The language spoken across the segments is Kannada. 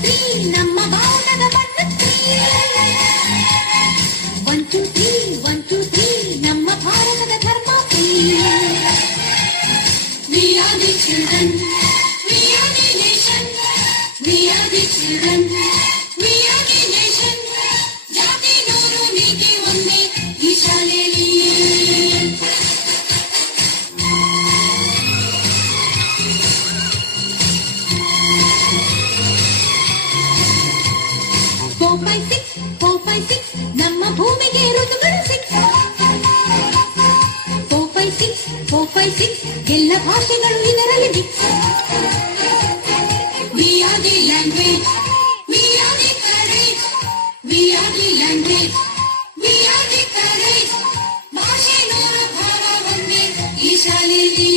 ತ್ರೀ ನಮ್ಮ ಭಾರತದ ಬಣ್ಣತ್ರೀ. 1 2 3 1 2 3 ನಮ್ಮ ಭಾರತದ ಧರ್ಮತ್ರೀ. We are the children, we are the nation, we are the children, we are the nation. ಜಾತಿ ನೂರು ನೀತಿ ಒಂದೇ ಈ ಶಾಲೆಯಲ್ಲಿ. 4 5 6 4 5 6 ನಮ್ಮ ಭೂಮಿಗೆ ಋತುಗಳು 6. 4 5 6 4 5 6 ಎಲ್ಲ ಭಾಷೆಗಳು ಇದರಲ್ಲಿ mix. We are the language, we are the courage, we are the language, we are the courage. ಭಾಷೆ ನೂರು ಭಾವ ಒಂದೇ ಈ ಶಾಲೆಯಲ್ಲಿ.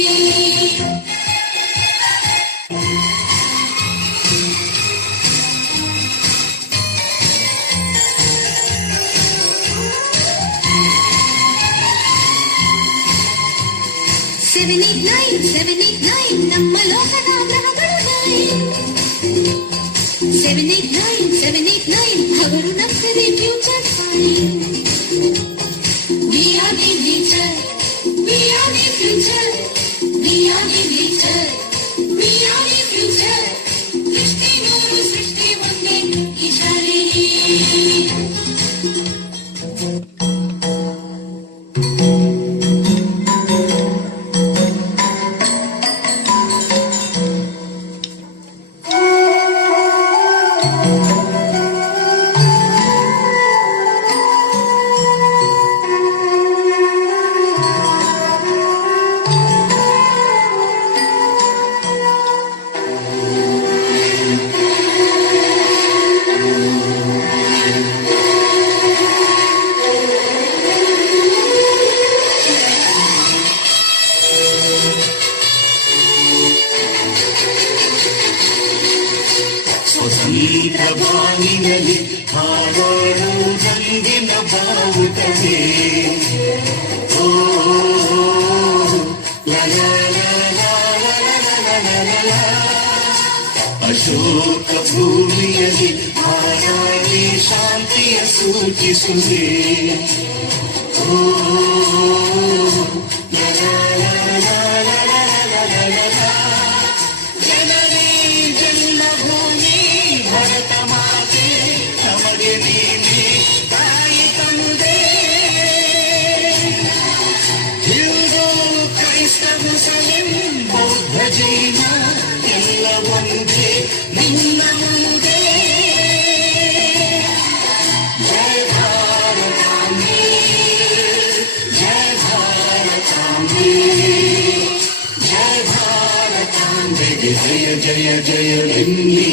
Seven, 8, 9 ನಮ್ಮ ಲೋಕದ ಗ್ರಹಗಳು 9. 7 8 9 ಅವರು nursery future 5. We are the nature, we are the future, we are the nature, we are the future. ಸೃಷ್ಟಿ ನೂರು ಸೃಷ್ಟಿ ಒಂದೇ ಈ ಶಾಲೆಯಲ್ಲಿ. ಸ್ವತಂತ್ರ ಬಾನಿನಲ್ಲಿ ಹಾಡಾಡು ರಂಗಿನ ಬಾವುಟವೇ. ಓ ಅಶೋಕ ಭೂಮಿಯಲ್ಲಿ ಹಾರಾಡಿ ಶಾಂತಿಯ ಸೂಚಿಸುವೆ. ಓ ಜನರೇ ಜನ್ಮಭೂಮಿ ಭರತ ಮಾತೆ ನಮಗೆ ನೀನೆ ತಾಯಿ ತಂದೆ. ಹಿಂದೂ ಕ್ರೈಸ್ತ ಮುಸಲಿಂ ಬೌದ್ಧ ಜೈನ ಎಲ್ಲ ಒಂದೇ ನಿನ್ನ ಮುಂದೆ. ಜಯ ಭಾರತಾಂಬೆ, ಜಯ ಭಾರತಾಂಬೆ, ಜಯ ಭಾರತಾಂಬೆಗೆ ಜಯ ಜಯ ಜಯವೆನ್ನಿ.